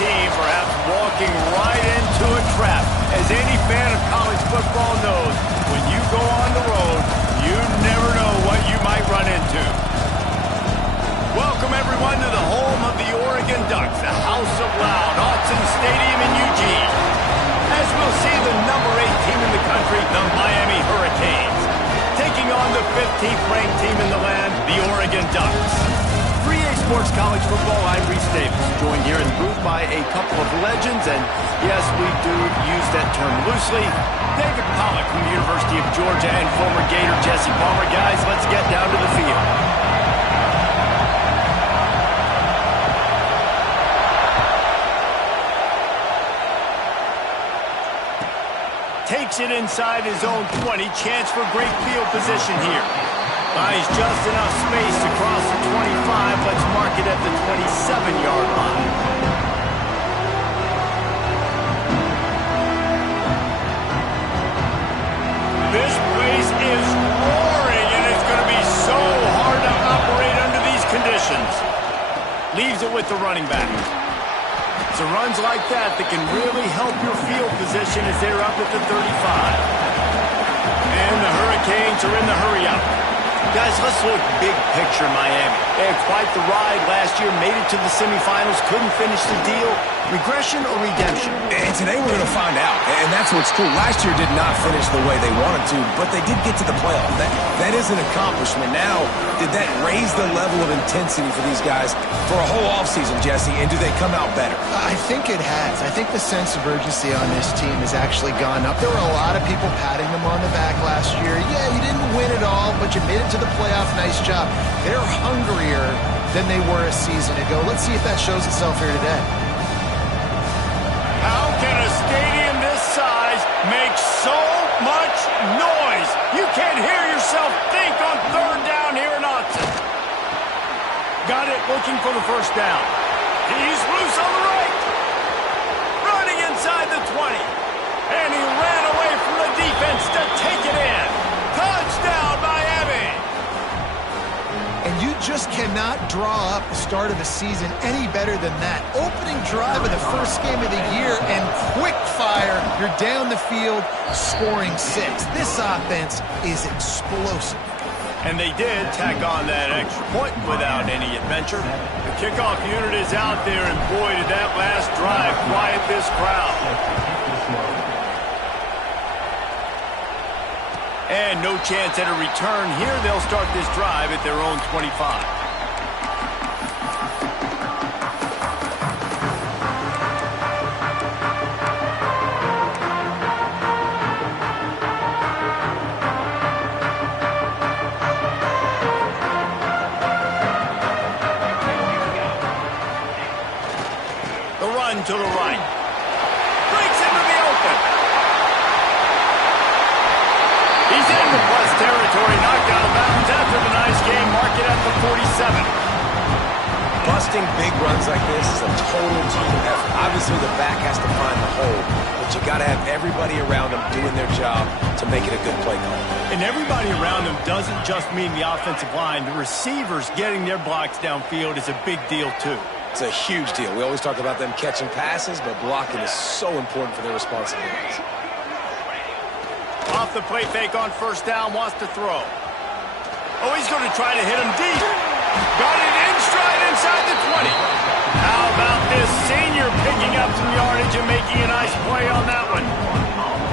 team perhaps walking right into a trap. As any fan of college football knows, when you go on the road, you never know what you might run into. Welcome, everyone, to the home of the Oregon Ducks, the House of Loud, Autzen Stadium in Eugene. As we'll see, the number 8 team in the country, the Miami Hurricanes, taking on the 15th ranked team in the land, the Oregon Ducks. 3A Sports College Football, I'm Reese Davis, joined here in the booth by a couple of legends, and yes, we do use that term loosely. David Pollack from the University of Georgia and former Gator Jesse Palmer. Guys, let's get down to the field. Takes it inside his own 20. Chance for great field position here. Buys just enough space to cross the 25. Let's mark it at the 27-yard line. This place is roaring, and it's going to be so hard to operate under these conditions. Leaves it with the running back. So runs like that can really help your field position as they're up at the 35. And the Hurricanes are in the hurry-up. Guys, let's look big picture Miami. They had quite the ride last year, made it to the semifinals, couldn't finish the deal. Regression or redemption? And today we're going to find out. And that's what's cool. Last year did not finish the way they wanted to, but they did get to the playoff. That is an accomplishment. Now, did that raise the level of intensity for these guys for a whole offseason, Jesse? And do they come out better? I think it has. I think the sense of urgency on this team has actually gone up. There were a lot of people patting them on the back last year. Yeah, you didn't win it all, but you made it to the playoff. Nice job. They're hungrier than they were a season ago. Let's see if that shows itself here today. How can a stadium this size make so much noise? You can't hear yourself think on third down here in Autzen. Got it, looking for the first down. He's loose on the right. Running inside the 20. And he ran away from the defense to take it in. Touchdown, Miami. And you just cannot draw up the start of a season any better than that. Opening drive of the first game of the year and quick fire. You're down the field scoring 6. This offense is explosive. And they did tack on that extra point without any adventure. The kickoff unit is out there, and boy, did that last drive quiet this crowd. And no chance at a return here. They'll start this drive at their own 25. The run to the right. Breaks into the open. He's into plus territory, knocked out of bounds after the nice game. Mark it at the 47. Busting big runs like this is a total team effort. Obviously, the back has to find the hole, but you got to have everybody around them doing their job to make it a good play call. And everybody around them doesn't just mean the offensive line. The receivers getting their blocks downfield is a big deal, too. It's a huge deal. We always talk about them catching passes, but blocking is so important for their responsibilities. Off the play fake on first down, wants to throw. Oh, he's going to try to hit him deep. Got it in stride inside the 20. How about this senior picking up some yardage and making a nice play on that one?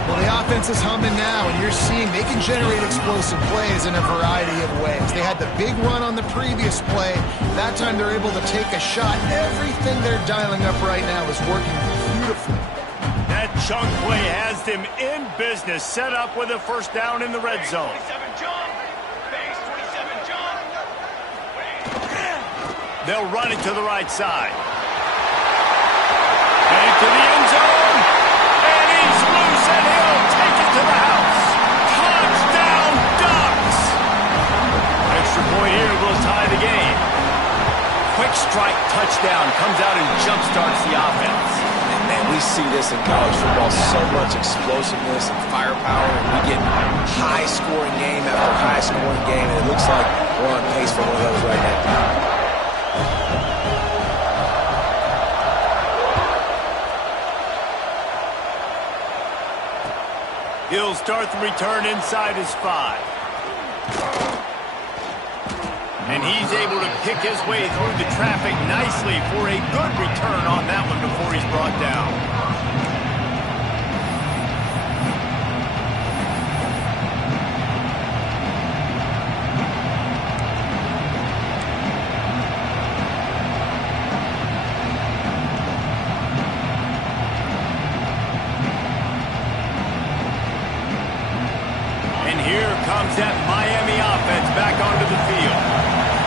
Well, the offense is humming now, and you're seeing they can generate explosive plays in a variety of ways. They had the big run on the previous play. That time they're able to take a shot. Everything they're dialing up right now is working beautifully. That chunk play has them in business, set up with a first down in the red zone. They'll run it to the right side. Into the end zone. And he's loose, and he'll take it to the house. Touchdown, Ducks! Extra point here will tie the game. Quick strike touchdown comes out and jumpstarts the offense. Man, we see this in college football, so much explosiveness and firepower, and we get high-scoring game after high-scoring game, and it looks like we're on pace for one of those right now. He'll start the return inside his 5. And he's able to pick his way through the traffic nicely for a good return on that one before he's brought down. And here comes that Miami offense back onto the field.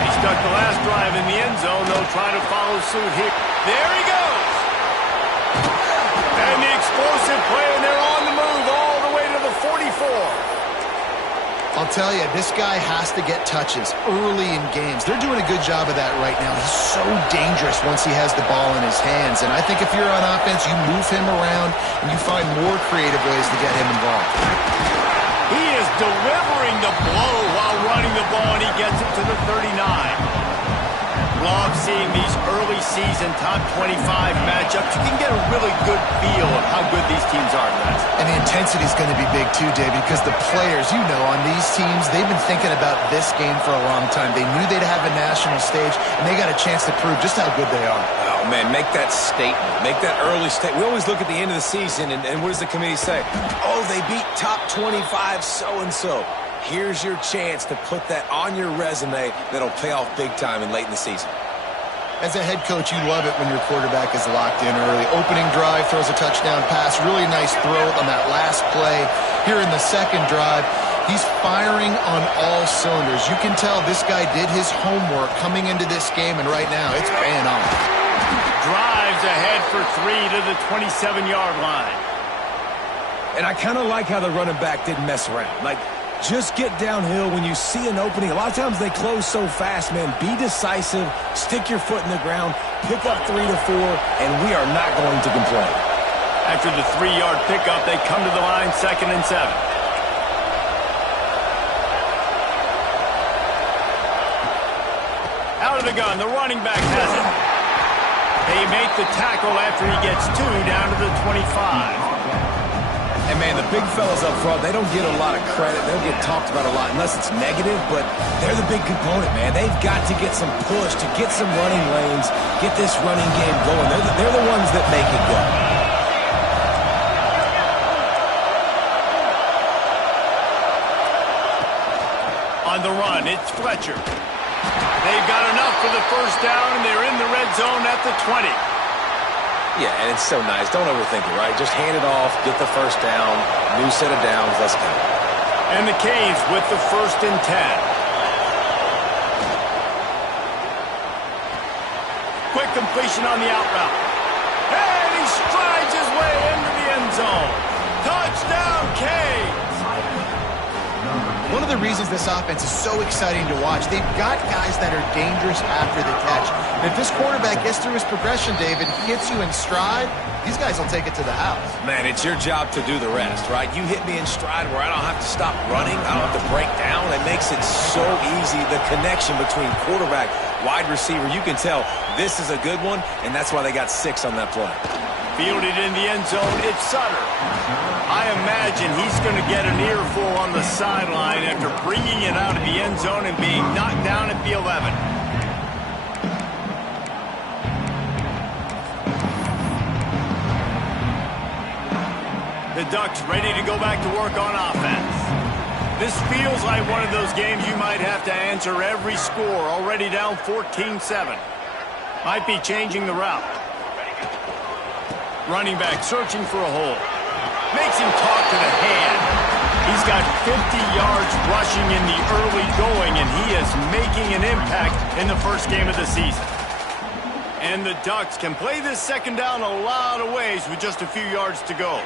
He stuck the last drive in the end zone. They'll try to follow suit here. There he goes. And the explosive play, and they're on the move all the way to the 44. I'll tell you, this guy has to get touches early in games. They're doing a good job of that right now. He's so dangerous once he has the ball in his hands. And I think if you're on offense, you move him around and you find more creative ways to get him involved. He is delivering the blow while running the ball, and he gets it to the 39. Love seeing these early season top 25 matchups. You can get a really good feel of how good these teams are, guys. And the intensity is going to be big too, David, because the players, you know, on these teams, they've been thinking about this game for a long time. They knew they'd have a national stage, and they got a chance to prove just how good they are. Oh, man, make that statement. Make that early statement. We always look at the end of the season, and what does the committee say? Oh, they beat top 25 so-and-so. Here's your chance to put that on your resume that'll pay off big time and late in the season. As a head coach, you love it when your quarterback is locked in early. Opening drive, throws a touchdown pass. Really nice throw on that last play. Here in the second drive, he's firing on all cylinders. You can tell this guy did his homework coming into this game, and right now it's paying off. Drives ahead for 3 to the 27-yard line. And I kind of like how the running back didn't mess around. Like, just get downhill when you see an opening. A lot of times they close so fast, man. Be decisive, stick your foot in the ground, pick up 3 to 4, and we are not going to complain. After the 3-yard pickup, they come to the line, 2nd and 7. Out of the gun, the running back has it. They make the tackle after he gets 2 down to the 25. And, man, the big fellas up front, they don't get a lot of credit. They don't get talked about a lot unless it's negative, but they're the big component, man. They've got to get some push, to get some running lanes, get this running game going. They're the ones that make it go. On the run, it's Fletcher. They've got enough for the first down, and they're in the red zone at the 20. Yeah, and it's so nice. Don't overthink it, right? Just hand it off, get the first down, new set of downs, let's go. And the Canes with the 1st and 10. Quick completion on the out route. And he strides his way into the end zone. Touchdown, Canes! One of the reasons this offense is so exciting to watch, they've got guys that are dangerous after the catch. And if this quarterback gets through his progression, David, he hits you in stride, these guys will take it to the house. Man, it's your job to do the rest, right? You hit me in stride where I don't have to stop running. I don't have to break down. It makes it so easy. The connection between quarterback, wide receiver, you can tell this is a good one, and that's why they got 6 on that play. Fielded in the end zone, it's Sutter. I imagine he's going to get an earful on the sideline after bringing it out of the end zone and being knocked down at the 11. The Ducks ready to go back to work on offense. This feels like one of those games you might have to answer every score, already down 14-7. Might be changing the route. Running back searching for a hole. Makes him talk to the hand. He's got 50 yards rushing in the early going, and he is making an impact in the first game of the season. And the Ducks can play this second down a lot of ways with just a few yards to go.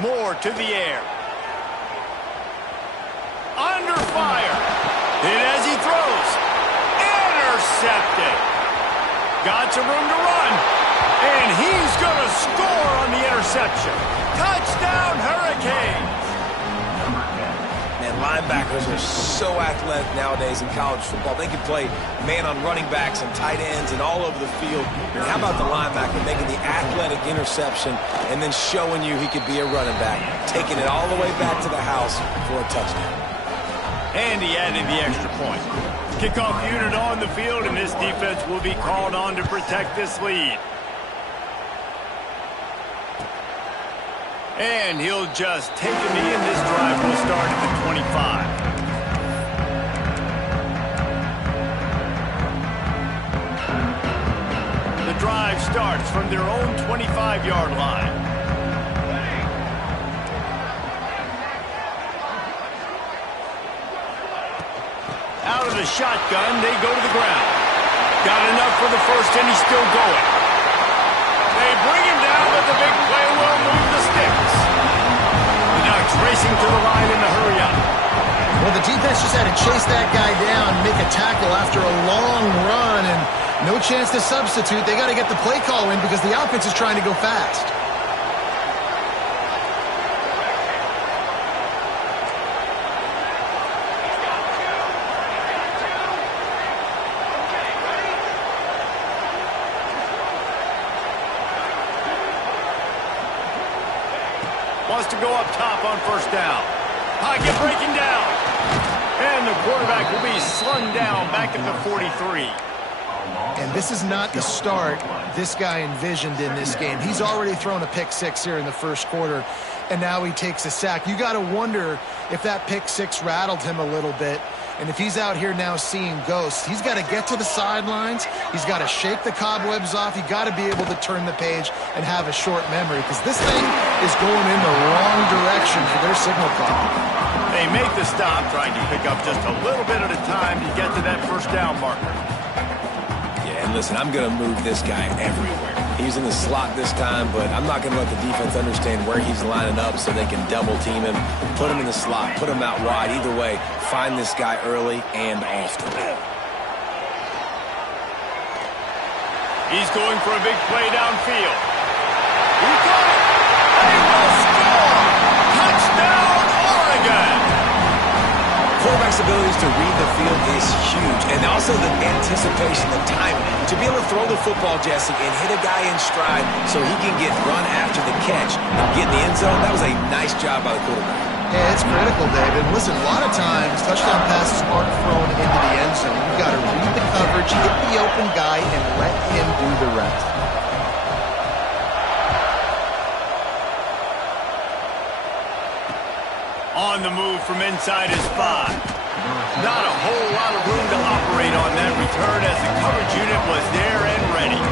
Moore to the air. Under fire. Hit as he throws. Intercepted. Got some room to run. And he's going to score on the interception. Touchdown, Hurricanes! Man, linebackers are so athletic nowadays in college football. They can play man on running backs and tight ends and all over the field. And how about the linebacker making the athletic interception and then showing you he could be a running back, taking it all the way back to the house for a touchdown. And he added the extra point. Kickoff unit on the field, and this defense will be called on to protect this lead. And he'll just take a knee, and this drive will start at the 25. The drive starts from their own 25-yard line. Out of the shotgun, they go to the ground. Got enough for the first, and he's still going. They bring him down, but the big play will move the sticks. The Ducks racing to the line in the hurry-up. Well, the defense just had to chase that guy down, make a tackle after a long run, and no chance to substitute. They got to get the play call in because the offense is trying to go fast. Wants to go up top on first down. Pocket breaking down. And the quarterback will be slung down back at the 43. And this is not the start this guy envisioned in this game. He's already thrown a pick six here in the first quarter, and now he takes a sack. You got to wonder if that pick six rattled him a little bit. And if he's out here now seeing ghosts, he's got to get to the sidelines. He's got to shake the cobwebs off. You got to be able to turn the page and have a short memory because this thing is going in the wrong direction for their signal call. They make the stop, trying to pick up just a little bit at a time to get to that first down marker. Yeah, and listen, I'm going to move this guy everywhere. He's in the slot this time, but I'm not going to let the defense understand where he's lining up so they can double team him, put him in the slot, put him out wide. Either way, find this guy early and often. He's going for a big play downfield. He got it! They will score! Touchdown, Oregon! Quarterback's abilities to read the field is huge, and also the anticipation, the timing. To be able to throw the football, Jesse, and hit a guy in stride so he can get run after the catch and get in the end zone, that was a nice job by the quarterback. Yeah, it's critical, David. Listen, a lot of times touchdown passes aren't thrown into the end zone. You've got to read the coverage, hit the open guy, and let him do the rest. On the move from inside his 5. Not a whole lot of room to operate on that return as the coverage unit was there and ready.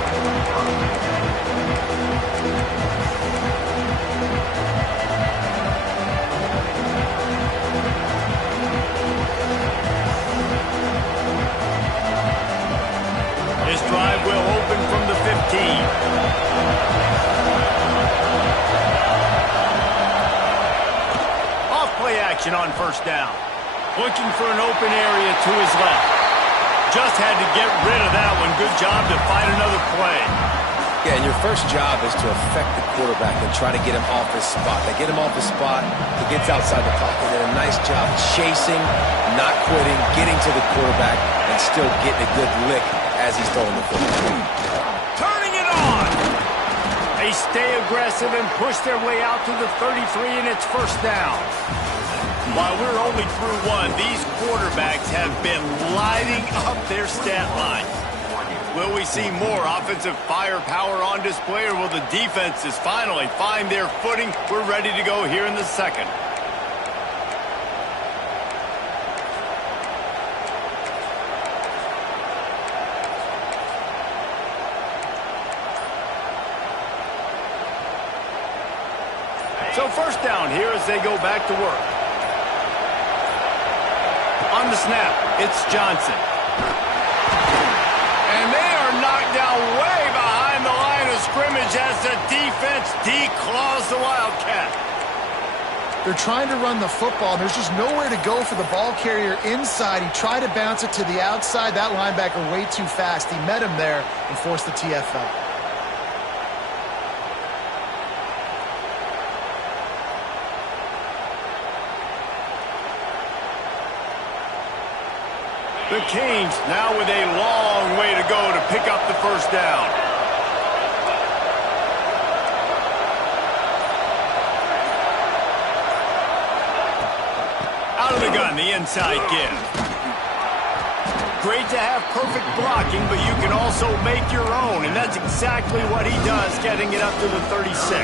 This drive will open from the 15. Play action on first down. Looking for an open area to his left. Just had to get rid of that one. Good job to find another play. Yeah, and your first job is to affect the quarterback and try to get him off his spot. They get him off his spot, he gets outside the pocket. Did a nice job chasing, not quitting, getting to the quarterback, and still getting a good lick as he's throwing the football. Turning it on! They stay aggressive and push their way out to the 33, and it's first down. While we're only through one, these quarterbacks have been lighting up their stat line. Will we see more offensive firepower on display, or will the defenses finally find their footing? We're ready to go here in the second. So first down here as they go back to work. On the snap, it's Johnson. And they are knocked down way behind the line of scrimmage as the defense declaws the Wildcat. They're trying to run the football. There's just nowhere to go for the ball carrier inside. He tried to bounce it to the outside. That linebacker way too fast. He met him there and forced the TFL. The Canes now with a long way to go to pick up the first down. Out of the gun, the inside give. Great to have perfect blocking, but you can also make your own, and that's exactly what he does, getting it up to the 36.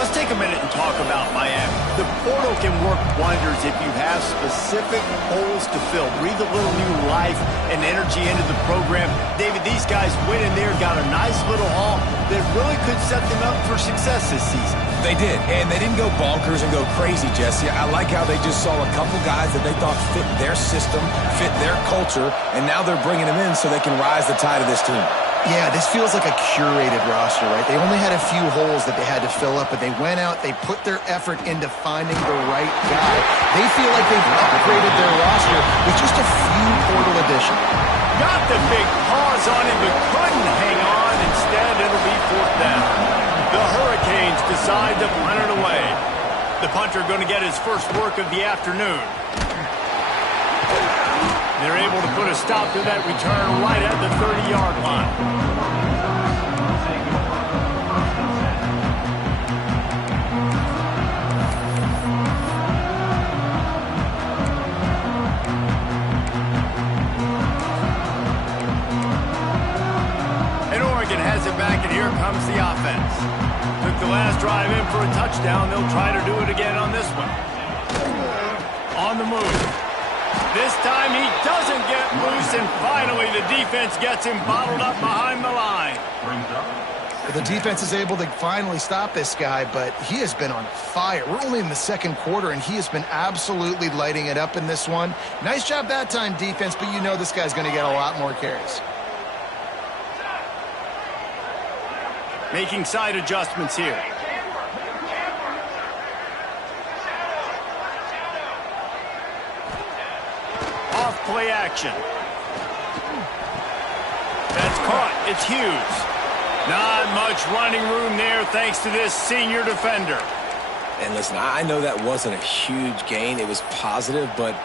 Let's take a minute and talk about Miami. The portal can work wonders if you have specific holes to fill. Breathe a little new life and energy into the program. David, these guys went in there, got a nice little haul that really could set them up for success this season. They did, and they didn't go bonkers and go crazy, Jesse. I like how they just saw a couple guys that they thought fit their system, fit their culture, and now they're bringing them in so they can rise the tide of this team. Yeah, this feels like a curated roster, right? They only had a few holes that they had to fill up, but they went out, they put their effort into finding the right guy. They feel like they've upgraded their roster with just a few portal additions. Got the big pause on him, but couldn't hang on. Instead, it'll be fourth down. The Hurricanes decide to punt it away. The punter going to get his first work of the afternoon. They're able to put a stop to that return right at the 30-yard line. And Oregon has it back, and here comes the offense. Took the last drive in for a touchdown. They'll try to do it again on this one. On the move. This time he doesn't get loose, and finally the defense gets him bottled up behind the line. The defense is able to finally stop this guy, but he has been on fire. We're only in the second quarter, and he has been absolutely lighting it up in this one. Nice job that time, defense, but you know this guy's going to get a lot more carries. Making side adjustments here. Play action. That's caught. It's Hughes. Not much running room there thanks to this senior defender. And listen, I know that wasn't a huge gain. It was positive, but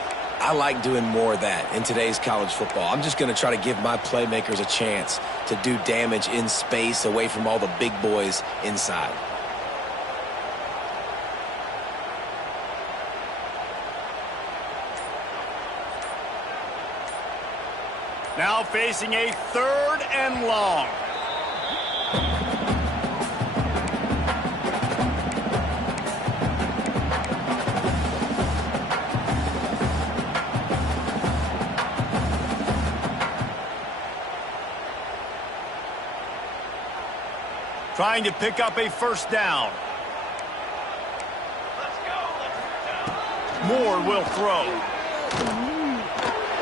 I like doing more of that in today's college football. I'm just going to try to give my playmakers a chance to do damage in space away from all the big boys inside. Now facing a third and long. Trying to pick up a first down. Moore will throw.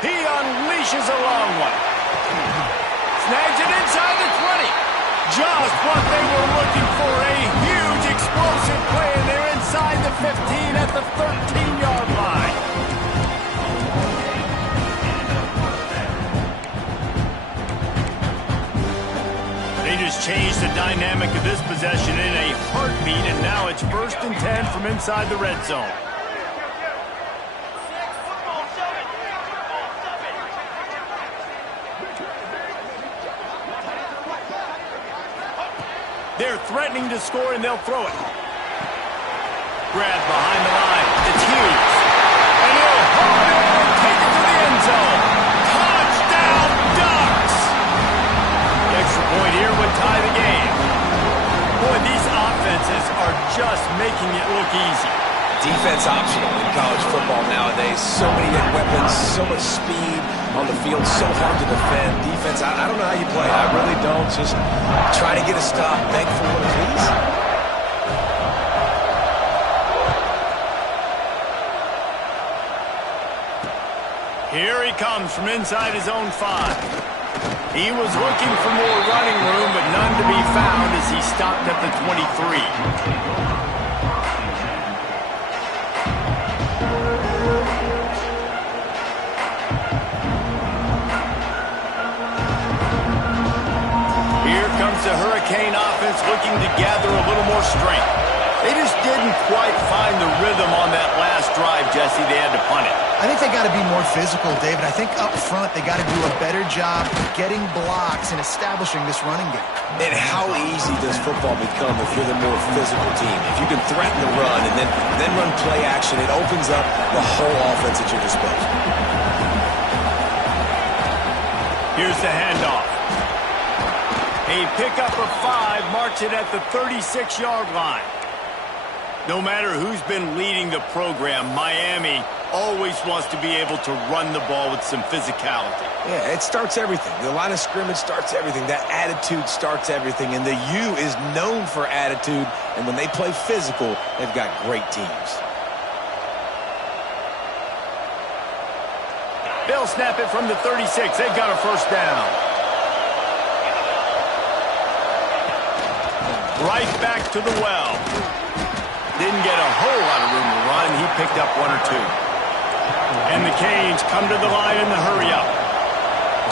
He unleashes a long one. Snags it inside the 20. Just what they were looking for. A huge explosive play, and they're inside the 15 at the 13-yard line. They just changed the dynamic of this possession in a heartbeat, and now it's 1st and 10 from inside the red zone. They're threatening to score, and they'll throw it. Grab behind the line. It's Hughes. And he'll haul it and take it to the end zone. Touchdown, Ducks! The extra point here would tie the game. Boy, these offenses are just making it look easy. Defense optional in college football nowadays. So many weapons, so much speed on the field, so hard to defend. Defense, I don't know how you play. I really don't. Just try to get a stop, beg for one, please. Here he comes from inside his own 5. He was looking for more running room, but none to be found as he stopped at the 23. The Hurricane offense looking to gather a little more strength. They just didn't quite find the rhythm on that last drive, Jesse. They had to punt it. I think they got to be more physical, David. I think up front they got to do a better job getting blocks and establishing this running game. And how easy does football become if you're the more physical team? If you can threaten the run and then run play action, it opens up the whole offense at your disposal. Here's the handoff. A pickup of 5 marks it at the 36-yard line. No matter who's been leading the program, Miami always wants to be able to run the ball with some physicality. Yeah, it starts everything. The line of scrimmage starts everything. That attitude starts everything. And the U is known for attitude. And when they play physical, they've got great teams. They'll snap it from the 36. They've got a first down. Right back to the well. Didn't get a whole lot of room to run. He picked up 1 or 2. And the Canes come to the line in the hurry-up.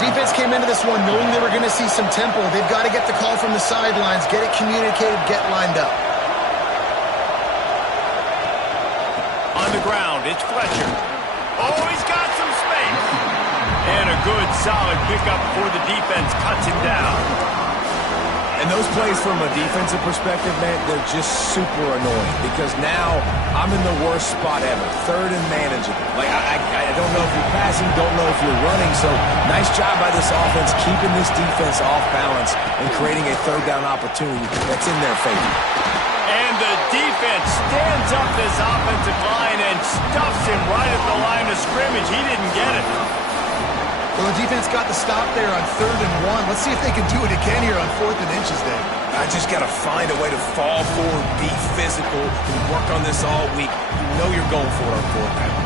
Defense came into this one knowing they were going to see some tempo. They've got to get the call from the sidelines, get it communicated, get lined up. On the ground, it's Fletcher. Oh, he's got some space. And a good, solid pickup before the defense cuts him down. And those plays from a defensive perspective, man, they're just super annoying because now I'm in the worst spot ever, third and manageable. Like, I don't know if you're passing, don't know if you're running, so nice job by this offense keeping this defense off balance and creating a third down opportunity that's in their favor. And the defense stands up this offensive line and stuffs him right at the line of scrimmage. He didn't get it. Well, the defense got the stop there on 3rd and 1. Let's see if they can do it again here on 4th and inches, Dave. I just got to find a way to fall forward, be physical, and work on this all week. You know you're going for it on 4th down.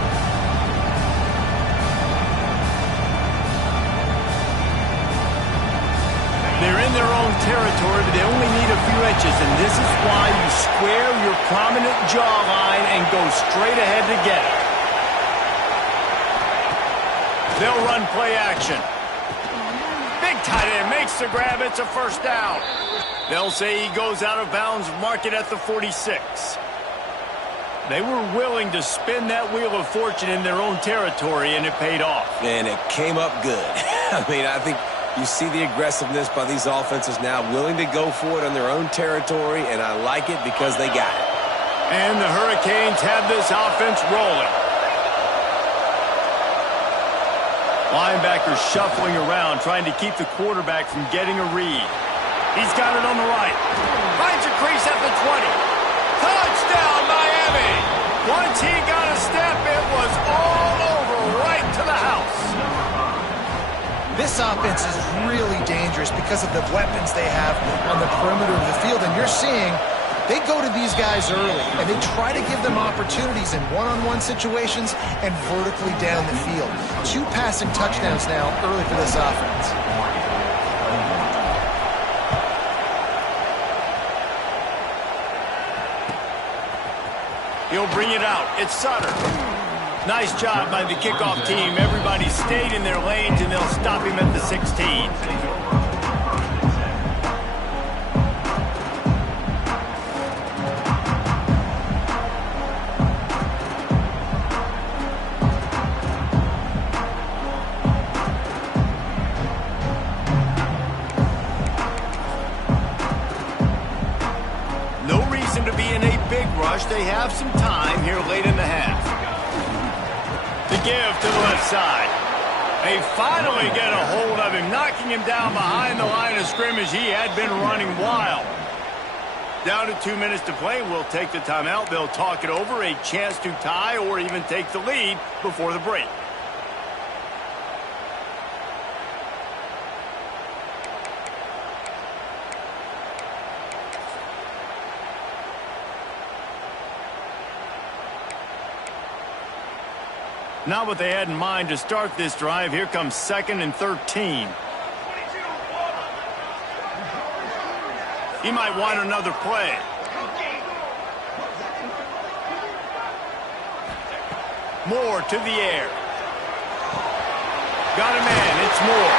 They're in their own territory, but they only need a few inches, and this is why you square your prominent jawline and go straight ahead to get it. They'll run play action. Big tight end makes the grab. It's a first down. They'll say he goes out of bounds, mark it at the 46. They were willing to spin that wheel of fortune in their own territory, and it paid off. And it came up good. I mean, I think you see the aggressiveness by these offenses now, willing to go for it on their own territory, and I like it because they got it. And the Hurricanes have this offense rolling. Linebacker shuffling around, trying to keep the quarterback from getting a read. He's got it on the right. Finds a crease at the 20. Touchdown, Miami! Once he got a step, it was all over right to the house. This offense is really dangerous because of the weapons they have on the perimeter of the field. And you're seeing they go to these guys early, and they try to give them opportunities in one-on-one situations and vertically down the field. 2 passing touchdowns now early for this offense. He'll bring it out. It's Sutter. Nice job by the kickoff team. Everybody stayed in their lanes, and they'll stop him at the 16. They have some time here late in the half. The give to the left side. They finally get a hold of him, knocking him down behind the line of scrimmage. He had been running wild. Down to 2 minutes to play. We'll take the timeout. They'll talk it over. A chance to tie or even take the lead before the break. Not what they had in mind to start this drive. Here comes 2nd and 13. He might want another play. Moore to the air. Got a man. It's Moore.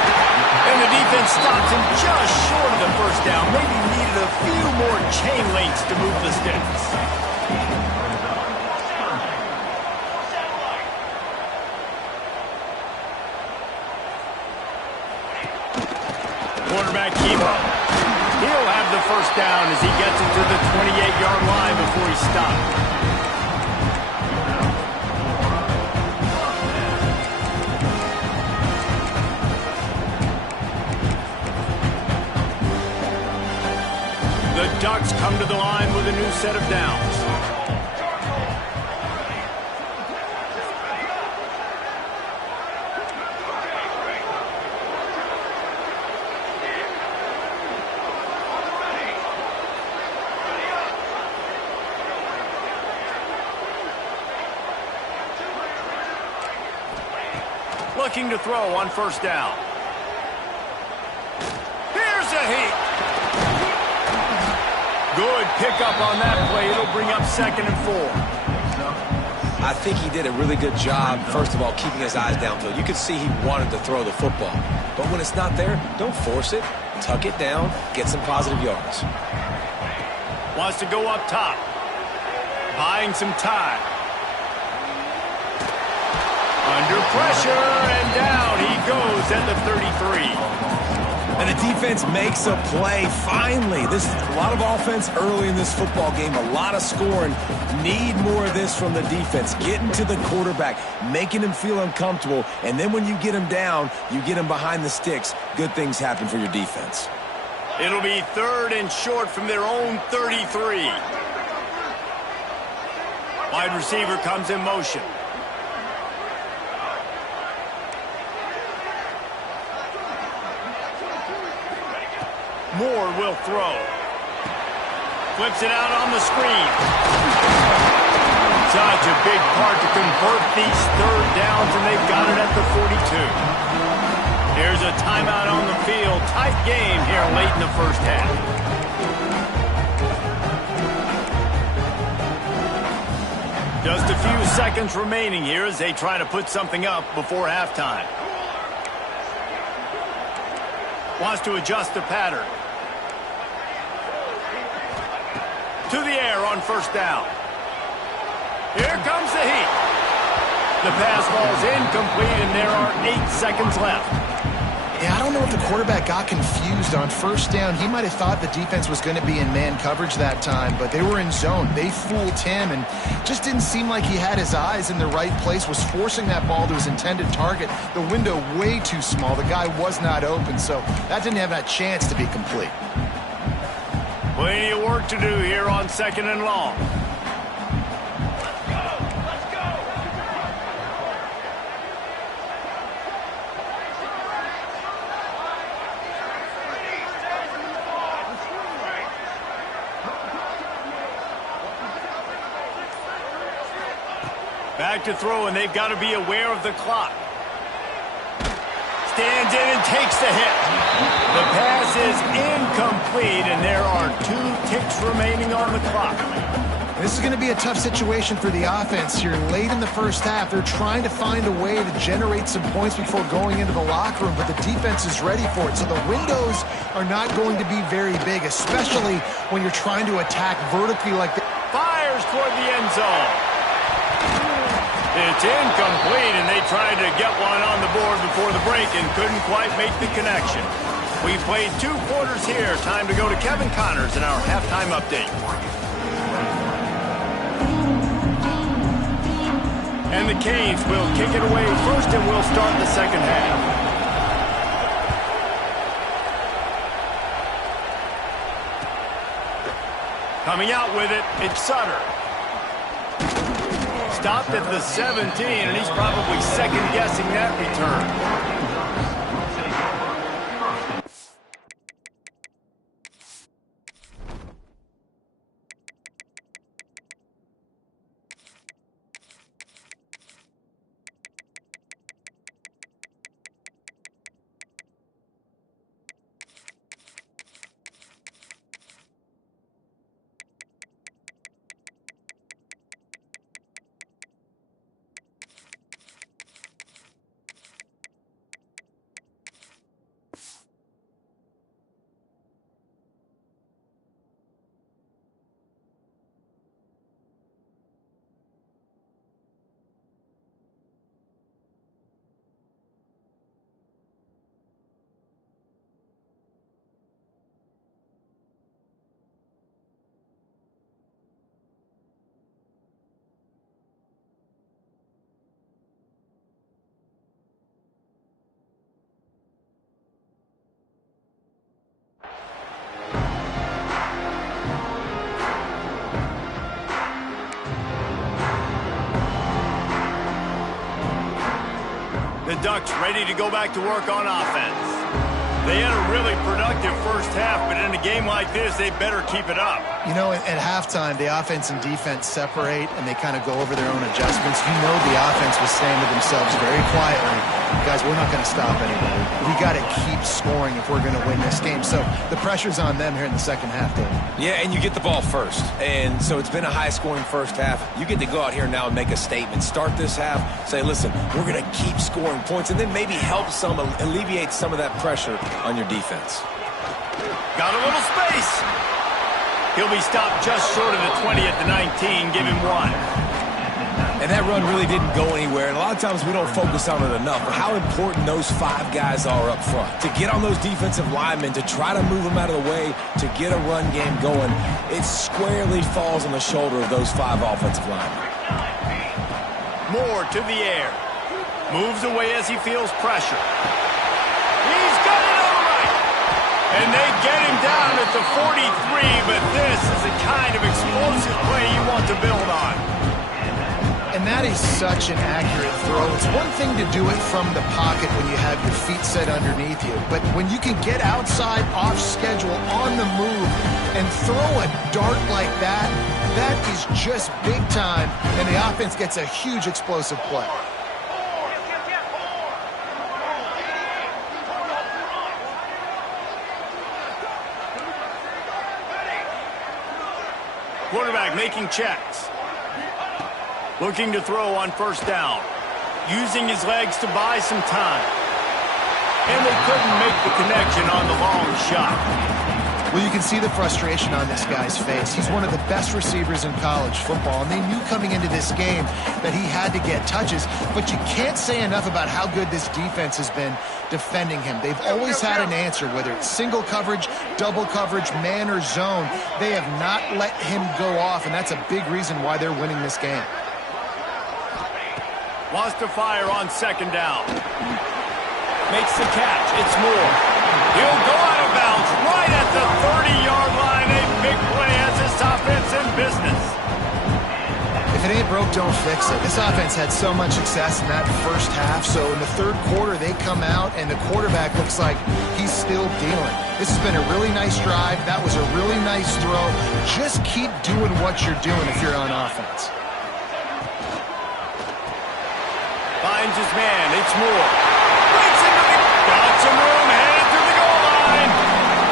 And the defense stops him just short of the first down. Maybe needed a few more chain links to move the sticks. Quarterback keep up. He'll have the first down as he gets it to the 28-yard line before he stops. The Ducks come to the line with a new set of downs. Looking to throw on first down. Here's a heat. Good pickup on that play. It'll bring up 2nd and 4. I think he did a really good job, first of all, keeping his eyes downfield. You could see he wanted to throw the football. But when it's not there, don't force it. Tuck it down. Get some positive yards. Wants to go up top. Buying some time. Under pressure, and down he goes at the 33. And the defense makes a play, finally. This is a lot of offense early in this football game, a lot of scoring. Need more of this from the defense. Getting to the quarterback, making him feel uncomfortable, and then when you get him down, you get him behind the sticks. Good things happen for your defense. It'll be 3rd and short from their own 33. Wide receiver comes in motion. Moore will throw. Flips it out on the screen. Such a big part to convert these 3rd downs, and they've got it at the 42. Here's a timeout on the field. Tight game here late in the first half. Just a few seconds remaining here as they try to put something up before halftime. Wants to adjust the pattern. To the air on first down. Here comes the heat. The pass falls incomplete, and there are 8 seconds left. Yeah, I don't know if the quarterback got confused on first down. He might have thought the defense was going to be in man coverage that time, but they were in zone. They fooled him, and just didn't seem like he had his eyes in the right place, was forcing that ball to his intended target. The window way too small. The guy was not open, so that didn't have that chance to be complete. Plenty of work to do here on 2nd and long. Back to throw, and they've got to be aware of the clock. Stands in and takes the hit. The pass is incomplete, and there are 2 ticks remaining on the clock. This is going to be a tough situation for the offense here. Late in the first half, they're trying to find a way to generate some points before going into the locker room, but the defense is ready for it. So the windows are not going to be very big, especially when you're trying to attack vertically like that. Fires toward the end zone. It's incomplete, and they tried to get one on the board before the break and couldn't quite make the connection. We played 2 quarters here. Time to go to Kevin Connors in our halftime update. And the Canes will kick it away first, and we'll start the second half. Coming out with it, it's Sutter. Stopped at the 17, and he's probably second-guessing that return. Ducks ready to go back to work on offense. They had a really productive first half, but in a game like this, they better keep it up. You know, at halftime, the offense and defense separate, and they kind of go over their own adjustments. You know the offense was saying to themselves very quietly, guys, we're not going to stop anybody. We got to keep scoring if we're going to win this game. So the pressure's on them here in the second half, Dave. Yeah, and you get the ball first. And so it's been a high-scoring first half. You get to go out here now and make a statement. Start this half, say, listen, we're going to keep scoring points, and then maybe help alleviate some of that pressure on your defense. Got a little space. He'll be stopped just short of the 20 at the 19. Give him one. And that run really didn't go anywhere. And a lot of times we don't focus on it enough. But how important those 5 guys are up front. To get on those defensive linemen, to try to move them out of the way, to get a run game going, it squarely falls on the shoulder of those 5 offensive linemen. Moore to the air. Moves away as he feels pressure. He's got it all right. And they get him down at the 43, but this is the kind of explosive play you want to build on. And that is such an accurate throw. It's one thing to do it from the pocket when you have your feet set underneath you, but when you can get outside, off schedule, on the move, and throw a dart like that, that is just big time, and the offense gets a huge explosive play. Quarterback making checks. Looking to throw on first down. Using his legs to buy some time. And they couldn't make the connection on the long shot. Well, you can see the frustration on this guy's face. He's one of the best receivers in college football, and they knew coming into this game that he had to get touches, but you can't say enough about how good this defense has been defending him. They've always had an answer, whether it's single coverage, double coverage, man or zone. They have not let him go off, and that's a big reason why they're winning this game. Wants to fire on second down. Makes the catch. It's Moore. He'll go out of bounds right at the 30-yard line. A big play as this offense in business. If it ain't broke, don't fix it. This offense had so much success in that first half, so in the third quarter they come out and the quarterback looks like he's still dealing. This has been a really nice drive. That was a really nice throw. Just keep doing what you're doing if you're on offense. Finds his man. It's Moore. Breaks into the... Got some room. Headed to the goal line.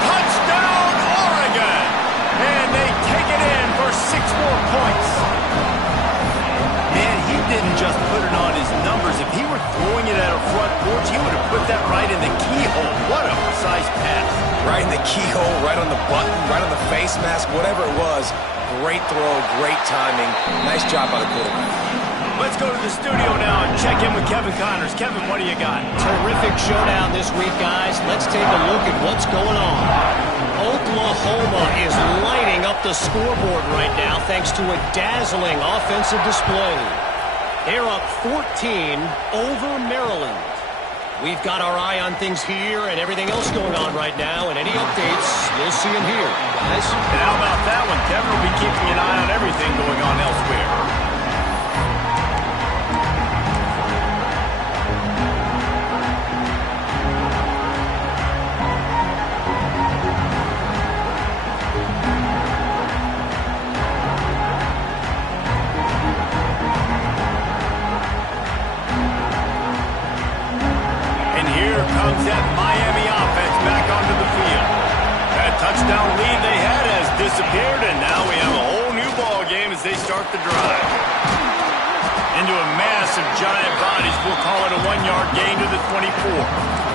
Touchdown, Oregon. And they take it in for 6 more points. Man, he didn't just put it on his numbers. If he were throwing it at a front porch, he would have put that right in the keyhole. What a precise pass. Right in the keyhole, right on the button, right on the face mask, whatever it was. Great throw, great timing. Nice job by the quarterback. Let's go to the studio now and check in with Kevin Connors. Kevin, what do you got? Terrific showdown this week, guys. Let's take a look at what's going on. Oklahoma is lighting up the scoreboard right now thanks to a dazzling offensive display. They're up 14 over Maryland. We've got our eye on things here and everything else going on right now, and any updates, you'll see them here, guys. And how about that one? Kevin will be keeping an eye on everything going on elsewhere. Comes that Miami offense back onto the field. That touchdown lead they had has disappeared, and now we have a whole new ball game as they start the drive. Into a mass of giant bodies, we'll call it a 1-yard gain to the 24.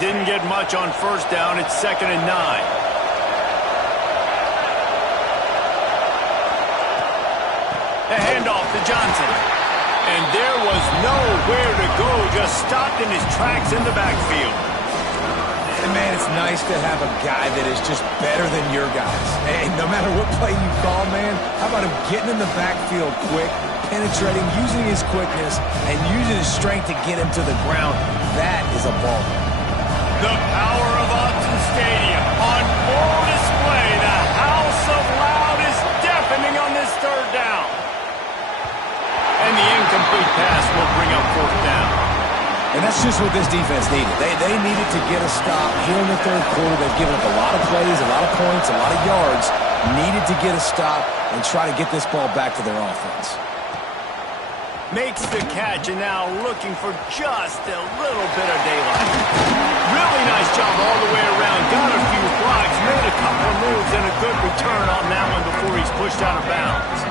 Didn't get much on first down. It's 2nd and 9. A handoff to Johnson. And there was nowhere to go. Just stopped in his tracks in the backfield. And man, it's nice to have a guy that is just better than your guys. And no matter what play you call, man, how about him getting in the backfield quick, penetrating, using his quickness, and using his strength to get him to the ground. That is a ball. The power of Autzen Stadium on full display. The House of Loud is deafening on this third down. And the incomplete pass will bring up fourth down. And that's just what this defense needed. They needed to get a stop here in the third quarter. They've given up a lot of plays, a lot of points, a lot of yards. Needed to get a stop and try to get this ball back to their offense. Makes the catch, and now looking for just a little bit of daylight. Really nice job all the way around. Got a few blocks, made a couple of moves, and a good return on that one before he's pushed out of bounds.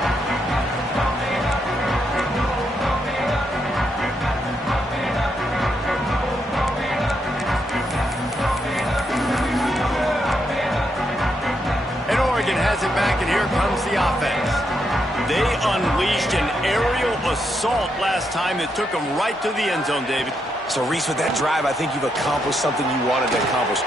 And Oregon has it back, and here comes the offense. They unleashed an aerial assault last time that took them right to the end zone, David. So, Reese, with that drive, I think you've accomplished something you wanted to accomplish.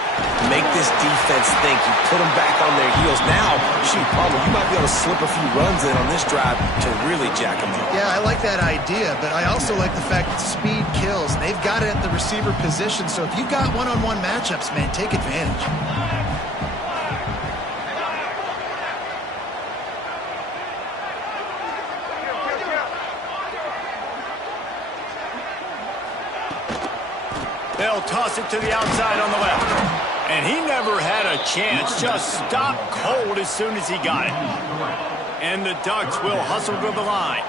Make this defense think. You put them back on their heels. Now, shoot, probably you might be able to slip a few runs in on this drive to really jack them up. Yeah, I like that idea, but I also like the fact that speed kills. They've got it at the receiver position, so if you've got one-on-one matchups, man, take advantage. They'll toss it to the outside on the left. And he never had a chance. Just stopped cold as soon as he got it. And the Ducks will hustle to the line.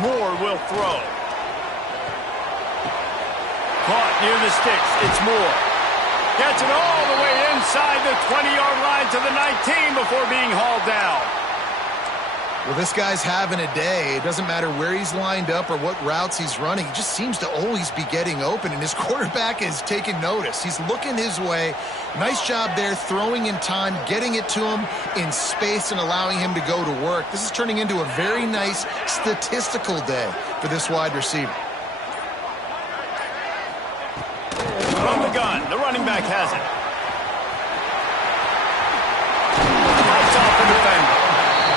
Moore will throw. Caught near the sticks. It's Moore. Gets it all the way inside the 20-yard line to the 19 before being hauled down. Well, this guy's having a day. It doesn't matter where he's lined up or what routes he's running. He just seems to always be getting open, and his quarterback is taking notice. He's looking his way. Nice job there, throwing in time, getting it to him in space and allowing him to go to work. This is turning into a very nice statistical day for this wide receiver. From the gun, the running back has it. Fights off the defender.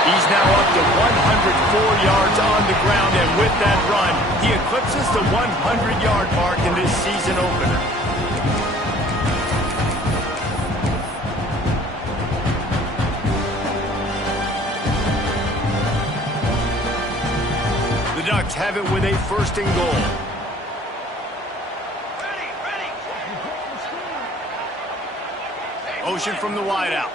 He's now up to 104 yards on the ground, and with that run, he eclipses the 100-yard mark in this season opener. The Ducks have it with a first and goal. Ocean from the wideout.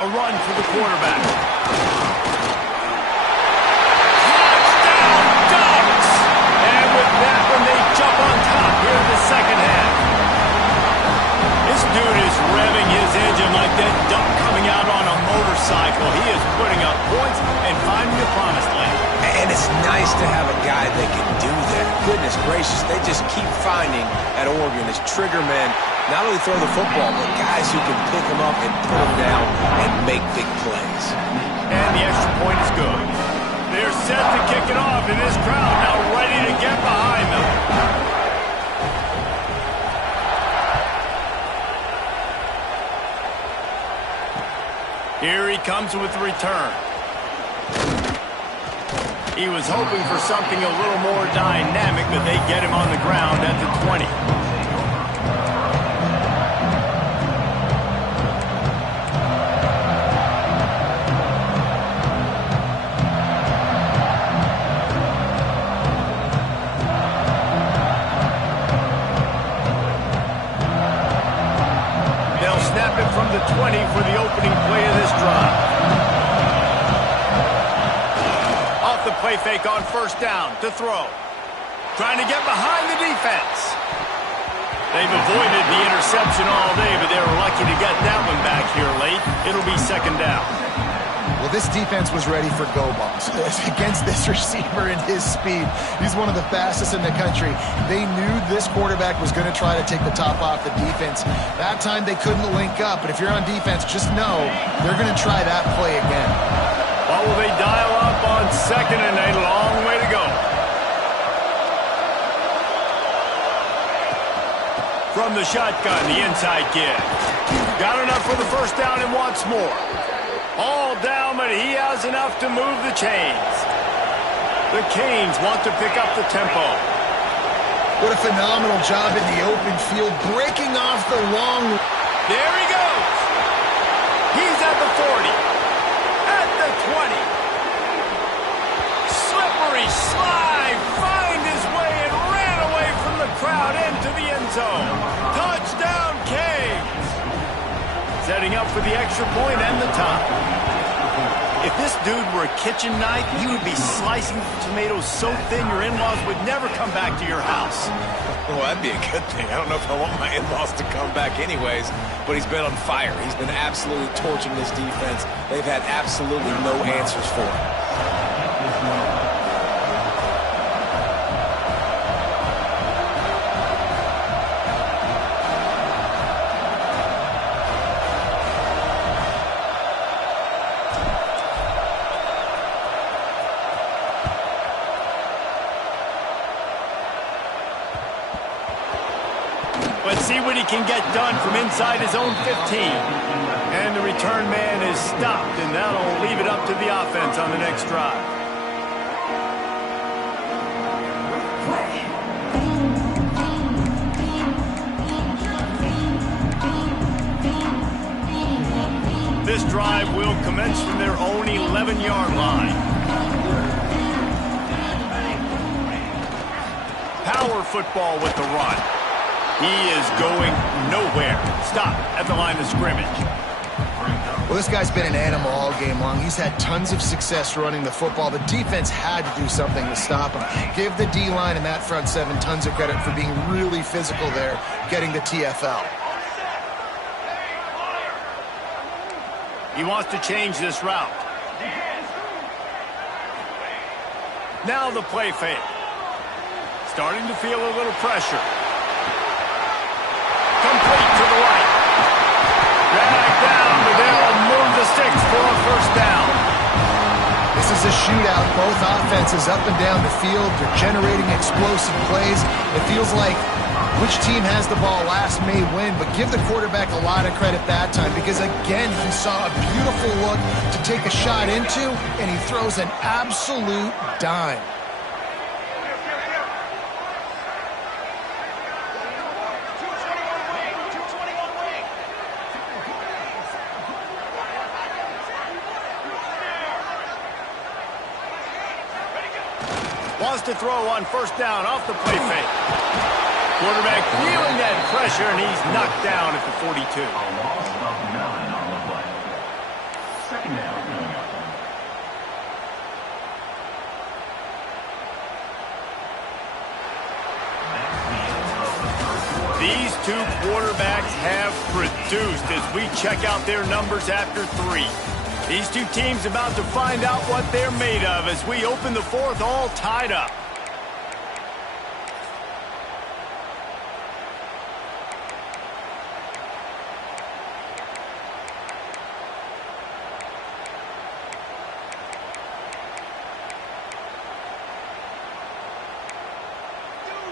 A run for the quarterback. Touchdown, Ducks! And with that one, they jump on top here in the second half. This dude is revving his engine like that duck coming out on a motorcycle. He is putting up points and finding the promised land. And it's nice to have a guy that can do that. Goodness gracious, they just keep finding at Oregon this trigger man. Not only throw the football, but guys who can pick them up and put them down and make big plays. And the extra point is good. They're set to kick it off, and this crowd now ready to get behind them. Here he comes with the return. He was hoping for something a little more dynamic, but they get him on the ground at the 20. From the 20 for the opening play of this drive. Off the play fake on first down to throw. Trying to get behind the defense. They've avoided the interception all day, but they were lucky to get that one back here late. It'll be second down. Well, Well, this defense was ready for go balls. Against this receiver and his speed, he's one of the fastest in the country. They knew this quarterback was going to try to take the top off the defense. That time they couldn't link up, but if you're on defense, just know they're going to try that play again. What will they dial up on second and a long way to go? From the shotgun, the inside give. Got enough for the first down and wants more. All down, but he has enough to move the chains. The Canes want to pick up the tempo. What a phenomenal job in the open field, breaking off the long. There he goes. He's at the 40. At the 20. Slippery slide. Find his way and ran away from the crowd into the end zone. Touchdown, Canes. Setting up for the extra point and the tie. If this dude were a kitchen knife, he would be slicing tomatoes so thin your in-laws would never come back to your house. Well, that'd be a good thing. I don't know if I want my in-laws to come back anyways, but he's been on fire. He's been absolutely torching this defense. They've had absolutely no answers for him. Let's see what he can get done from inside his own 15. And the return man is stopped, and that'll leave it up to the offense on the next drive. This drive will commence from their own 11-yard line. Power football with the run. He is going nowhere. Stop at the line of scrimmage. Well, this guy's been an animal all game long. He's had tons of success running the football. The defense had to do something to stop him. Give the D-line and that front seven tons of credit for being really physical there, getting the TFL. He wants to change this route. Now the play fake. Starting to feel a little pressure. Complete to the right. Drag down, but they'll move the sticks for a first down. This is a shootout. Both offenses up and down the field. They're generating explosive plays. It feels like which team has the ball last may win, but give the quarterback a lot of credit that time because, again, he saw a beautiful look to take a shot into, and he throws an absolute dime. Wants to throw on first down off the play fake. Quarterback feeling that pressure, and he's knocked down at the 42. These two quarterbacks have produced as we check out their numbers after 3. These two teams about to find out what they're made of as we open the fourth all tied up.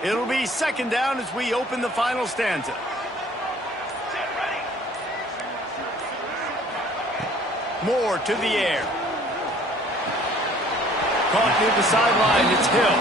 It'll be second down as we open the final stanza. Moore to the air. Caught near the sideline, it's Hill.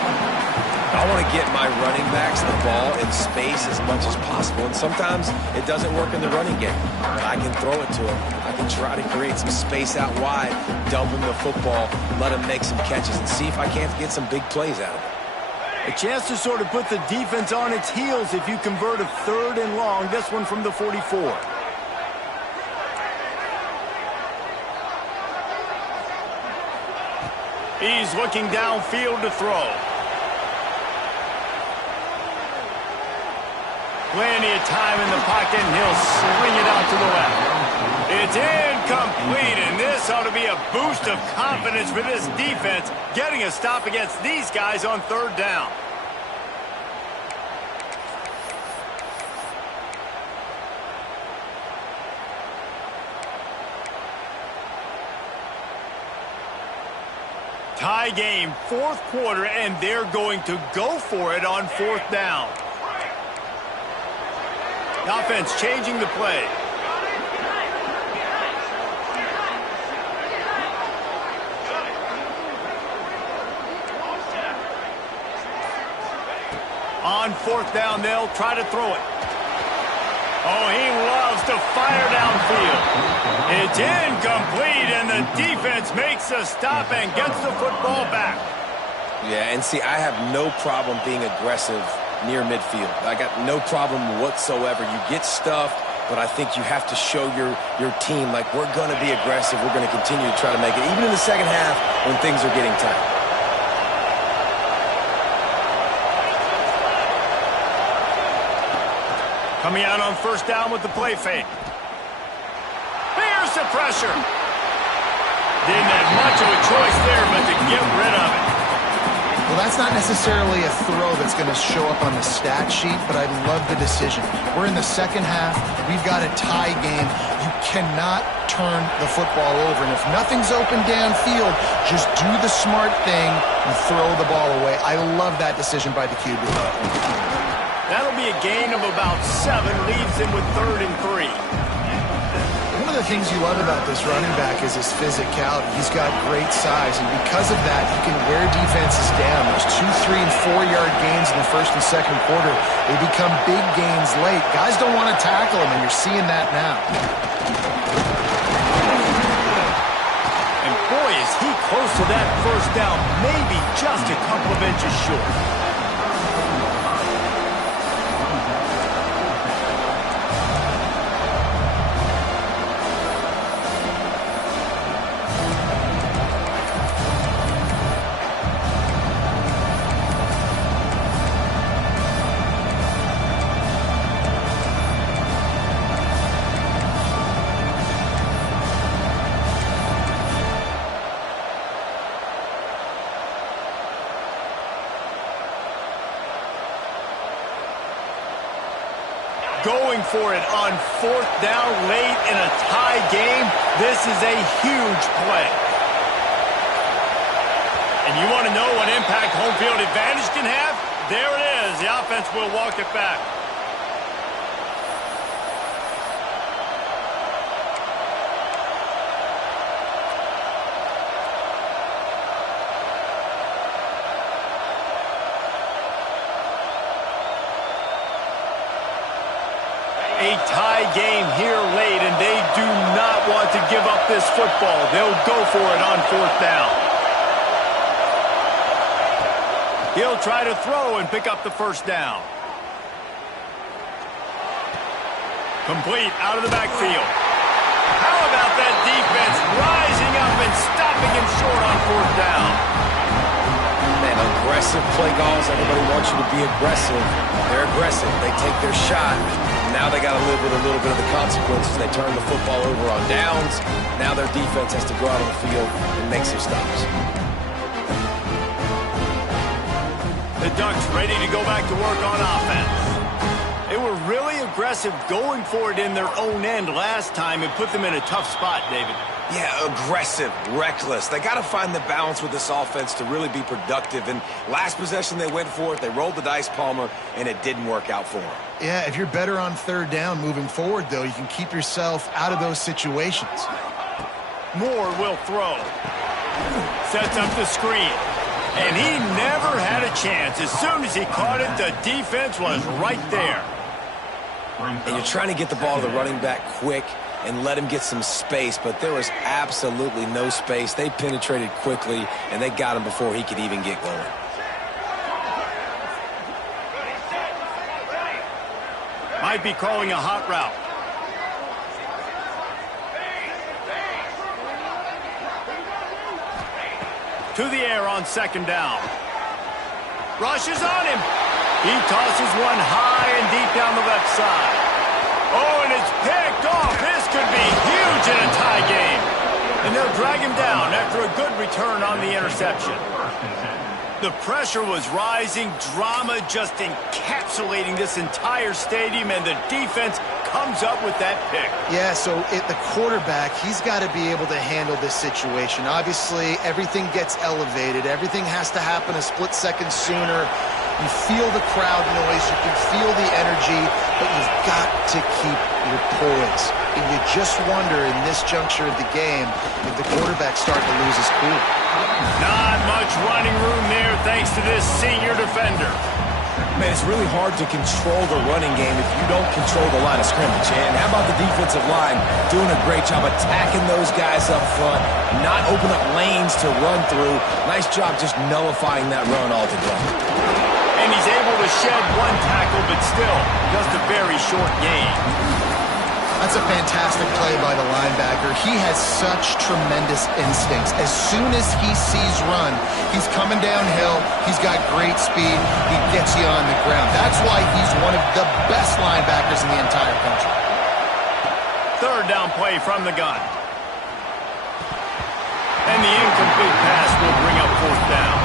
I want to get my running backs the ball in space as much as possible, and sometimes it doesn't work in the running game. I can throw it to him. I can try to create some space out wide, dump him the football, let him make some catches, and see if I can't get some big plays out of it. A chance to sort of put the defense on its heels if you convert a third and long, this one from the 44. He's looking downfield to throw. Plenty of time in the pocket, and he'll swing it out to the left. It's incomplete, and this ought to be a boost of confidence for this defense, getting a stop against these guys on third down. Tie game, fourth quarter, and they're going to go for it on fourth down. The offense changing the play. On fourth down, they'll try to throw it. Oh, he loves to fire downfield. It's incomplete, and the defense makes a stop and gets the football back. Yeah, and see, I have no problem being aggressive near midfield. I got no problem whatsoever. You get stuffed, but I think you have to show your team, like, we're going to be aggressive. We're going to continue to try to make it, even in the second half when things are getting tight. Coming out on first down with the play fake. Here's the pressure. Didn't have much of a choice there, but to get rid of it. Well, that's not necessarily a throw that's going to show up on the stat sheet, but I love the decision. We're in the second half. We've got a tie game. You cannot turn the football over. And if nothing's open downfield, just do the smart thing and throw the ball away. I love that decision by the QB. That'll be a gain of about 7, leaves him with 3rd and 3. One of the things you love about this running back is his physicality. He's got great size, and because of that, he can wear defenses down. Those 2, 3, and 4-yard gains in the first and second quarter, they become big gains late. Guys don't want to tackle him, and you're seeing that now. And boy, is he close to that first down, maybe just a couple of inches short. Going for it on fourth down late in a tie game. This is a huge play. And you want to know what impact home field advantage can have? There it is. The offense will walk it back. A tie game here late, and they do not want to give up this football. They'll go for it on fourth down. He'll try to throw and pick up the first down. Complete out of the backfield. How about that defense rising up and stopping him short on fourth down? Man, aggressive play calls. Everybody wants you to be aggressive. They're aggressive. They take their shot. Now they got to live with a little bit of the consequences. They turn the football over on downs. Now their defense has to go out on the field and make some stops. The Ducks ready to go back to work on offense. They were really aggressive going for it in their own end last time and put them in a tough spot, David. Yeah, aggressive, reckless. They got to find the balance with this offense to really be productive. And last possession, they went for it. They rolled the dice, Palmer, and it didn't work out for them. Yeah, if you're better on third down moving forward, though, you can keep yourself out of those situations. Moore will throw. Sets up the screen. And he never had a chance. As soon as he caught it, the defense was right there. And you're trying to get the ball to the running back quick and let him get some space, but there was absolutely no space. They penetrated quickly, and they got him before he could even get going. Might be calling a hot route. To the air on second down. Rushes on him. He tosses one high and deep down the left side. Oh, and it's picked off. This could be huge in a him down after a good return on the interception. The pressure was rising, drama just encapsulating this entire stadium, and the defense comes up with that pick. Yeah, so the quarterback, he's got to be able to handle this situation. Obviously, everything gets elevated. Everything has to happen a split second sooner. You feel the crowd noise. You can feel the energy, but you've got to keep your poise. And you just wonder in this juncture of the game if the quarterback's starting to lose his cool. Not much running room there thanks to this senior defender. Man, it's really hard to control the running game if you don't control the line of scrimmage. And how about the defensive line doing a great job attacking those guys up front, not open up lanes to run through. Nice job just nullifying that run altogether. And he's able to shed one tackle, but still just a very short gain. That's a fantastic play by the linebacker. He has such tremendous instincts. As soon as he sees run, he's coming downhill. He's got great speed. He gets you on the ground. That's why he's one of the best linebackers in the entire country. Third down play from the gun. And the incomplete pass will bring up fourth down.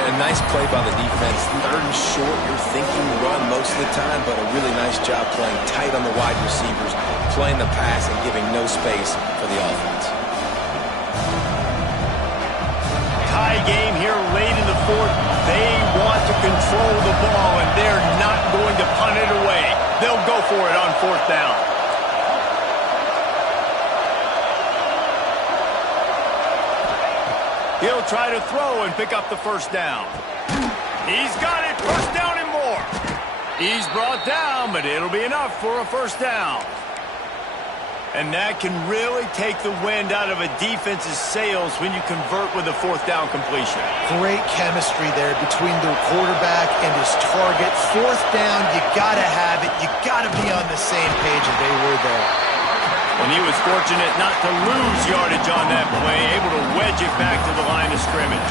A nice play by the defense. Third and short, you're thinking run most of the time, but a really nice job playing tight on the wide receivers, playing the pass and giving no space for the offense. Tie game here late in the fourth. They want to control the ball, and they're not going to punt it away. They'll go for it on fourth down. He'll try to throw and pick up the first down. He's got it. First down and more. He's brought down, but it'll be enough for a first down. And that can really take the wind out of a defense's sails when you convert with a fourth down completion. Great chemistry there between the quarterback and his target. Fourth down, you got to have it. You got to be on the same page, and they were there. And he was fortunate not to lose yardage on that play, able to wedge it back to the line of scrimmage.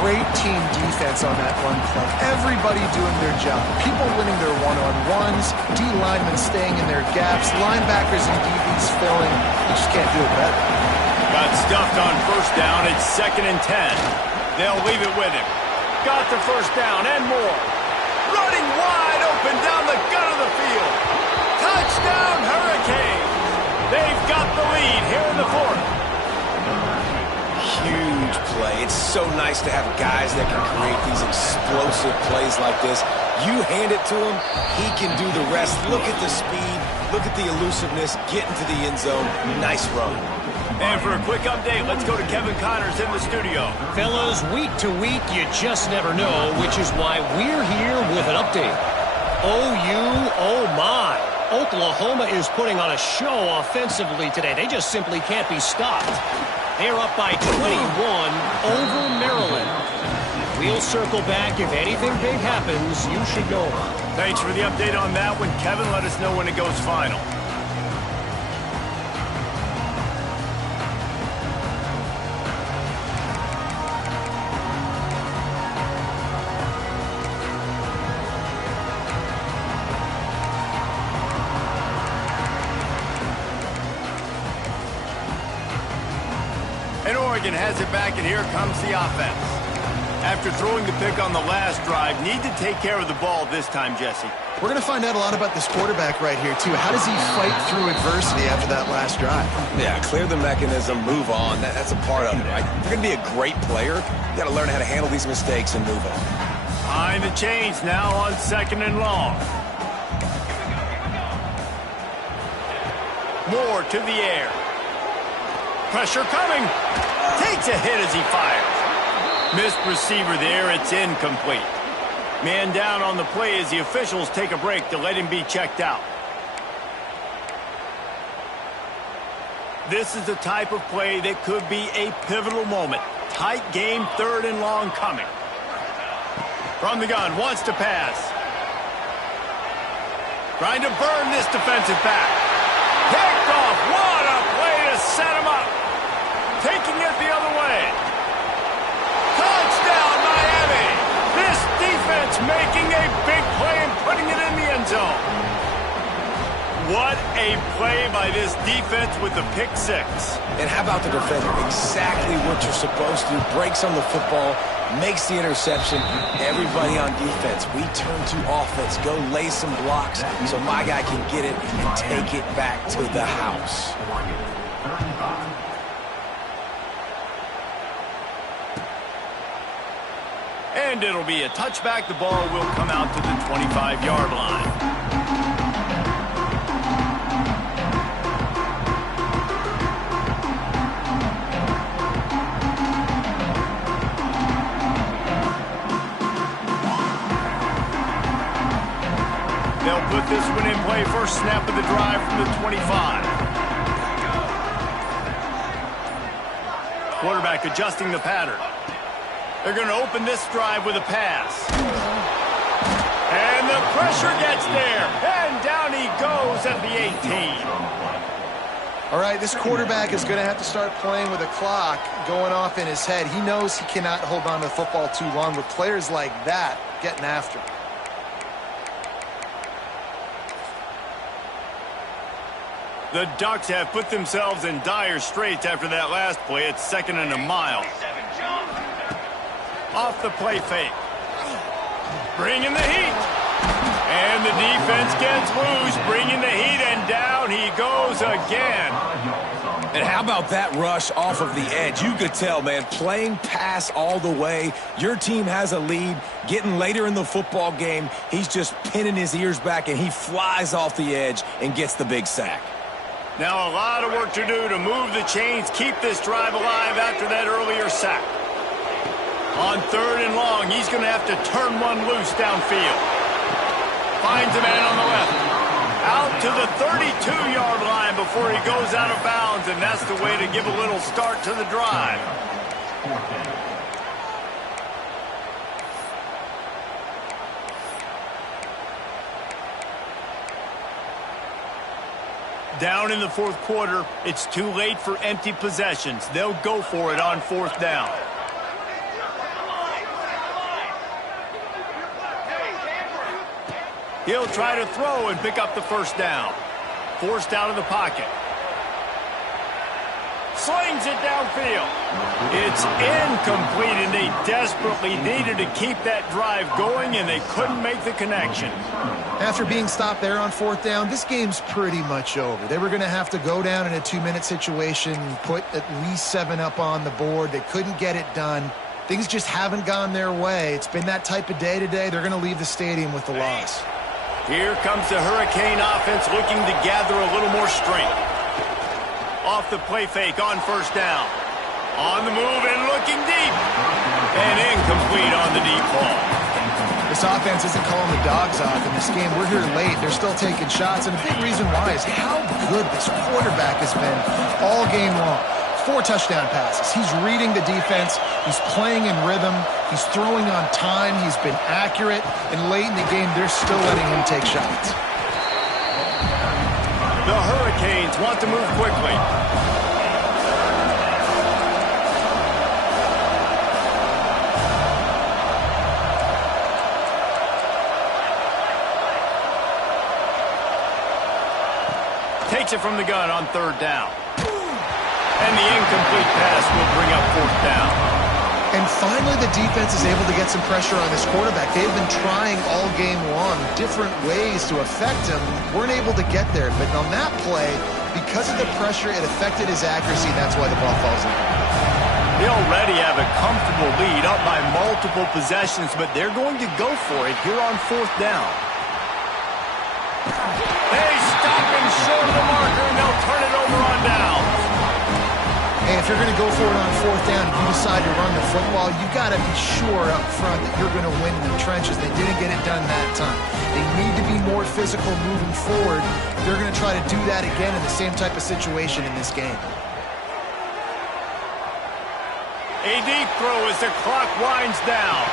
Great team defense on that run play. Everybody doing their job. People winning their one-on-ones, D linemen staying in their gaps, linebackers and DBs filling. You just can't do it better. Got stuffed on first down. It's 2nd and 10. They'll leave it with him. Got the first down and more. Running wide open down the gut of the field. Touchdown, Hurricanes! They've got the lead here in the fourth. Huge play. It's so nice to have guys that can create these explosive plays like this. You hand it to him, he can do the rest. Look at the speed, look at the elusiveness, get into the end zone. Nice run. And for a quick update, let's go to Kevin Connors in the studio. Fellas, week to week, you just never know, which is why we're here with an update. OU, oh my. Oklahoma is putting on a show offensively today. They just simply can't be stopped. They're up by 21 over Maryland. We'll circle back. If anything big happens, you should know. Thanks for the update on that one, Kevin. Let us know when it goes final. And Oregon has it back, and here comes the offense. After throwing the pick on the last drive, need to take care of the ball this time, Jesse. We're going to find out a lot about this quarterback right here, too. How does he fight through adversity after that last drive? Yeah, clear the mechanism, move on. That's a part of it, right? If you're going to be a great player, you got to learn how to handle these mistakes and move on. Behind the chains now on 2nd and long. Moore to the air. Pressure coming. Takes a hit as he fires. Missed receiver there. It's incomplete. Man down on the play as the officials take a break to let him be checked out. This is the type of play that could be a pivotal moment. Tight game, 3rd and long coming. From the gun, wants to pass. Trying to burn this defensive back. Picked off. What a play to set him up. Taking it the other way. Touchdown, Miami. This defense making a big play and putting it in the end zone. What a play by this defense with the pick six. And how about the defender? Exactly what you're supposed to do. Breaks on the football, makes the interception. Everybody on defense, we turn to offense. Go lay some blocks so my guy can get it and take it back to the house. And it'll be a touchback. The ball will come out to the 25-yard line. They'll put this one in play. First snap of the drive from the 25. Quarterback adjusting the pattern. They're going to open this drive with a pass. And the pressure gets there. And down he goes at the 18. All right, this quarterback is going to have to start playing with a clock going off in his head. He knows he cannot hold on to the football too long with players like that getting after him. The Ducks have put themselves in dire straits after that last play. It's 2nd and a mile. Off the play fake. Bringing the heat. And the defense gets loose. Bringing the heat, and down he goes again. And how about that rush off of the edge? You could tell, man, playing pass all the way. Your team has a lead. Getting later in the football game, he's just pinning his ears back, and he flies off the edge and gets the big sack. Now a lot of work to do to move the chains, keep this drive alive after that earlier sack. On 3rd and long, he's going to have to turn one loose downfield. Finds a man on the left. Out to the 32-yard line before he goes out of bounds, and that's the way to give a little start to the drive. Down in the 4th quarter, it's too late for empty possessions. They'll go for it on 4th down. He'll try to throw and pick up the 1st down. Forced out of the pocket. Slings it downfield. It's incomplete, and they desperately needed to keep that drive going, and they couldn't make the connection. After being stopped there on 4th down, this game's pretty much over. They were going to have to go down in a 2-minute situation, put at least 7 up on the board. They couldn't get it done. Things just haven't gone their way. It's been that type of day today. They're going to leave the stadium with the loss. Here comes the Hurricane offense looking to gather a little more strength. Off the play fake on 1st down. On the move and looking deep. And incomplete on the deep ball. This offense isn't calling the dogs off in this game. We're here late. They're still taking shots, and a big reason why is how good this quarterback has been all game long. 4 touchdown passes. He's reading the defense. He's playing in rhythm. He's throwing on time. He's been accurate. And late in the game, they're still letting him take shots. The Hurricanes want to move quickly. Takes it from the gun on 3rd down. And the incomplete pass will bring up 4th down. And finally, the defense is able to get some pressure on this quarterback. They've been trying all game long different ways to affect him. Weren't able to get there. But on that play, because of the pressure, it affected his accuracy. That's why the ball falls in. They already have a comfortable lead up by multiple possessions, but they're going to go for it here on 4th down. They stop him short of the marker, and they'll turn it over on down. Hey, if you're going to go for it on 4th down and you decide to run the football, you've got to be sure up front that you're going to win in the trenches. They didn't get it done that time. They need to be more physical moving forward. They're going to try to do that again in the same type of situation in this game. A deep throw as the clock winds down.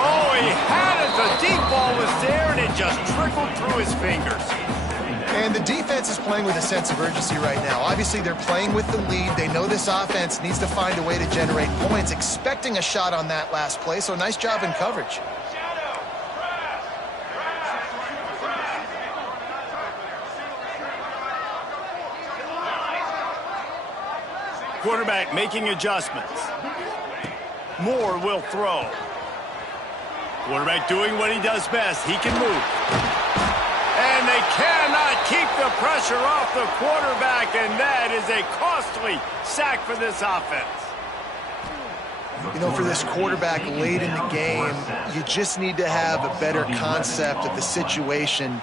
Oh, he had it. The deep ball was there, and it just trickled through his fingers. And the defense is playing with a sense of urgency right now. Obviously, they're playing with the lead. They know this offense needs to find a way to generate points, expecting a shot on that last play, so nice job in coverage. Quarterback making adjustments. Moore will throw. Quarterback doing what he does best. He can move. And they cannot keep the pressure off the quarterback, and that is a costly sack for this offense. You know, for this quarterback late in the game, you just need to have a better concept of the situation